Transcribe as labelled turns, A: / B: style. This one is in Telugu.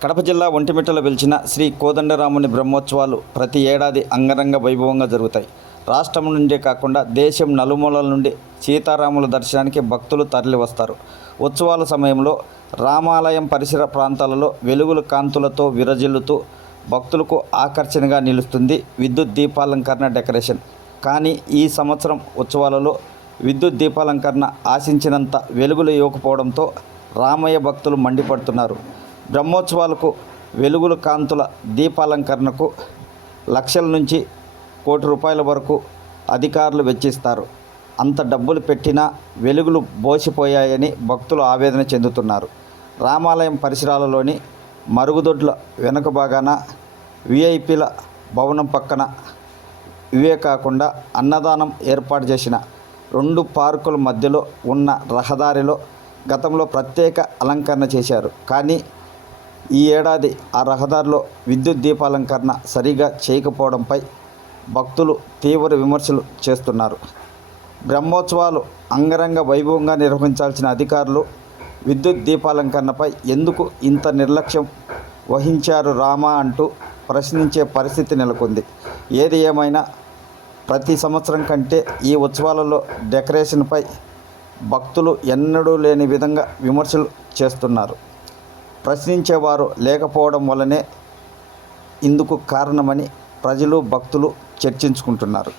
A: కడప జిల్లా ఒంటిమిట్టలో పిలిచిన శ్రీ కోదండరాముని బ్రహ్మోత్సవాలు ప్రతి ఏడాది అంగరంగ వైభవంగా జరుగుతాయి. రాష్ట్రం నుండే కాకుండా దేశం నలుమూలల నుండి సీతారాముల దర్శనానికి భక్తులు తరలివస్తారు. ఉత్సవాల సమయంలో రామాలయం పరిసర ప్రాంతాలలో వెలుగుల కాంతులతో విరజిల్లుతూ భక్తులకు ఆకర్షణగా నిలుస్తుంది విద్యుత్ దీపాలంకరణ డెకరేషన్. కానీ ఈ సంవత్సరం ఉత్సవాలలో విద్యుత్ దీపాలంకరణ ఆశించినంత వెలుగులు ఇవ్వకపోవడంతో రామయ్య భక్తులు మండిపడుతున్నారు. బ్రహ్మోత్సవాలకు వెలుగుల కాంతుల దీపాలంకరణకు లక్షల నుంచి కోటి రూపాయల వరకు అధికారులు వెచ్చిస్తారు. అంత డబ్బులు పెట్టినా వెలుగులు బోసిపోయాయని భక్తులు ఆవేదన చెందుతున్నారు. రామాలయం పరిసరాలలోని మరుగుదొడ్ల వెనుక భాగాన విఐపీల భవనం పక్కన ఇవే కాకుండా అన్నదానం ఏర్పాటు చేసిన రెండు పార్కుల మధ్యలో ఉన్న రహదారిలో గతంలో ప్రత్యేక అలంకరణ చేశారు. కానీ ఈ ఏడాది ఆ రహదారిలో విద్యుత్ దీపాలంకరణ సరిగా చేయకపోవడంపై భక్తులు తీవ్ర విమర్శలు చేస్తున్నారు. బ్రహ్మోత్సవాలు అంగరంగ వైభవంగా నిర్వహించాల్సిన అధికారులు విద్యుత్ దీపాలంకరణపై ఎందుకు ఇంత నిర్లక్ష్యం వహించారు రామా అంటూ ప్రశ్నించే పరిస్థితి నెలకొంది. ఏది ఏమైనా ప్రతి సంవత్సరం కంటే ఈ ఉత్సవాలలో డెకరేషన్పై భక్తులు ఎన్నడూ లేని విధంగా విమర్శలు చేస్తున్నారు. ప్రశ్నించేవారు లేకపోవడం వల్లనే ఇందుకు కారణమని ప్రజలు భక్తులు చర్చించుకుంటున్నారు.